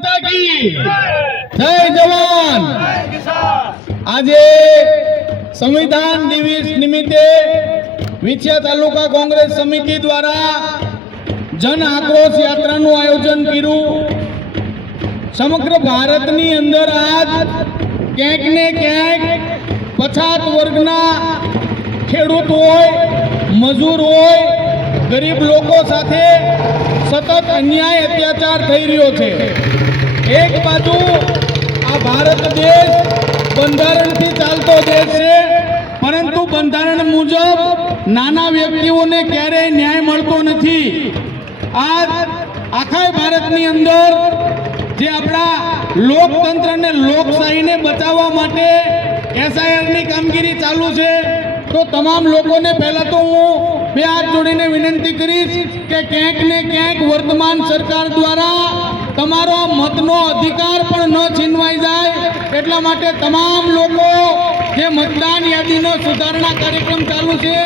જય જવાન। આજે સંવિધાन दिवस निमित्ते विछिया तालुका कांग्रेस समिति द्वारा जन आक्रोश यात्राનું આયોજન કર્યું। સમગ્ર ભારતની અંદર આજ ક્યાંક ને ક્યાંક પછાત વર્ગના ખેડૂત હોય, મજૂર હોય, ગરીબ લોકો સાથે સતત અન્યાય અત્યાચાર થઈ રહ્યો છે। એક બાજુ આ ભારત દેશ બંધારણથી ચાલતો દેશ છે, પરંતુ બંધારણ મુજબ નાના વ્યક્તિઓને ક્યારેય ન્યાય મળતો નથી। આજ આખા ભારતની અંદર જે આપણા લોકતંત્રને લોકશાહીને બચાવવા માટે એસઆઈઆરની કામગીરી ચાલુ છે, તો તમામ લોકોને પહેલા તો હું બે હાથ જોડીને વિનંતી કરીશ કે ક્યાંક ને ક્યાંક વર્તમાન સરકાર દ્વારા તમારો મતનો અધિકાર પણ ન છીનવાઈ જાય, એટલા માટે તમામ લોકો જે મતદાન યાદીનો સુધારણા કાર્યક્રમ ચાલુ છે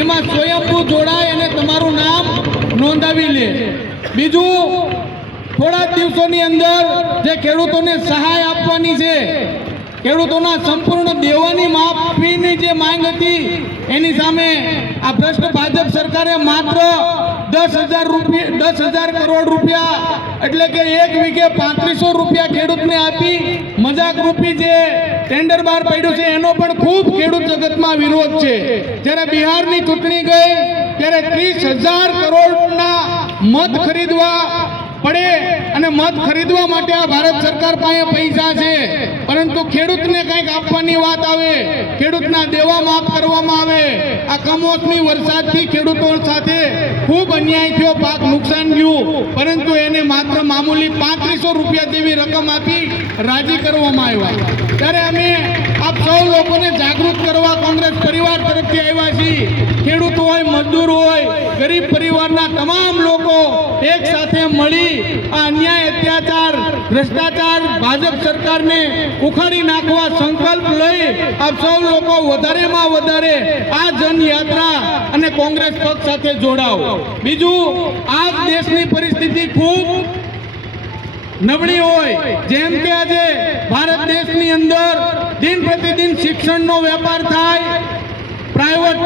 એમાં સ્વયંભૂ જોડાય અને તમારું નામ નોંધાવી લે। બીજું, થોડા દિવસોની અંદર જે ખેડૂતોને સહાય આપવાની છે, ખેડૂતોના સંપૂર્ણ દેવાની માફીની જે માંગ હતી એની સામે આ ભ્રષ્ટ ભાજપ સરકારે માત્ર 10,000 કરોડ રૂપિયા એટલે કે એક વીઘે 3500 રૂપિયા ખેડૂતને આપી મજાક રૂપી જે ટેન્ડર બહાર પડ્યું છે એનો પણ ખૂબ ખેડૂત જગતમાં વિરોધ છે। જ્યારે બિહારની ચૂંટણી ગઈ ત્યારે 30,000 કરોડના મત ખરીદવા પડે અને મત ખરીદવા માટે આ ભારત સરકાર પાસે પૈસા છે, પરંતુ ખેડૂતને કંઈક આપવાની વાત આવે, ખેડૂતના દેવા માફ કરવામાં આવે। આ કમોસમી વરસાદથી ખેડૂતો સાથે ખૂબ અન્યાય થયો, પાક નુકસાન ગયું, પરંતુ એને માત્ર મામૂલી 3500 રૂપિયા જેવી રકમ આપી રાજી કરવામાં આવ્યા। ત્યારે અમે આપ સૌ લોકોને જાગૃત કરવા કોંગ્રેસ પરિવાર તરફથી આવ્યા છીએ। ખેડૂત હોય, મજદૂર હોય, ગરીબ પરિવારના તમામ લોકો એક સાથે મળી આ અન્યાય, અત્યાચાર, ભ્રષ્ટાચાર ભાજપ સરકારને ઉખાડી નાખવા સંકલ્પ લઈ આપ સૌ લોકો વધારેમાં વધારે આ જનયાત્રા અને કોંગ્રેસ પક્ષ સાથે જોડાઓ। બીજું, આ દેશની પરિસ્થિતિ ખૂબ નબળી હોય, જેમ કે આજે ભારત દેશની અંદર દિન પ્રતિદિન શિક્ષણનો વેપાર થાય, પ્રાઇવેટ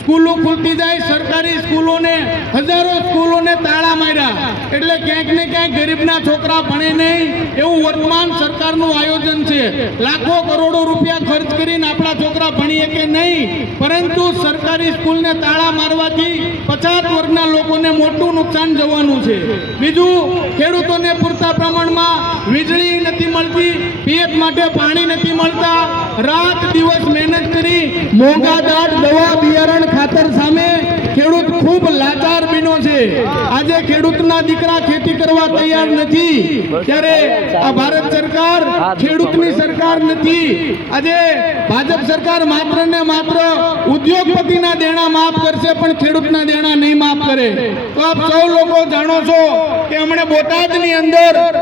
સ્કૂલો ખુલતી જાય, સરકારી સ્કૂલોને હજારો સ્કૂલોને તાળા માર્યા, એટલે ક્યાંક ને ક્યાંક ગરીબના છોકરા ભણે નહીં એવું વર્તમાન સરકારનું આયોજન છે। લાખો કરોડો રૂપિયા ખર્ચ કરીને આપણા છોકરા ભણીએ કે નહીં, પરંતુ સરકારી સ્કૂલને તાળા મારવાથી પછાત વર્ગના લોકોને મોટું નુકસાન જવાનું છે। બીજું, ખેડૂતોને પૂરતા પ્રમાણમાં વીજળી નથી મળતી, પિયત માટે પાણી નથી મળતા, રાત દિવસ મહેનત કરી મોંઘા દાટ દવા બિયારણ ખાતર સામે ખેડૂત ખૂબ લાચાર બન્યો છે। આજે ખેડૂતના દીકરા ખેતી કરવા તૈયાર નથી, ત્યારે આ ભારત સરકાર ખેડૂતની સરકાર નથી। આજે ભાજપ સરકાર માત્ર ને માત્ર ઉદ્યોગપતિના દેણા માફ કરશે, પણ ખેડૂતના દેણા નહીં માફ કરે। તો આપ સૌ લોકો જાણો છો કે હમણાં બોટાદની અંદર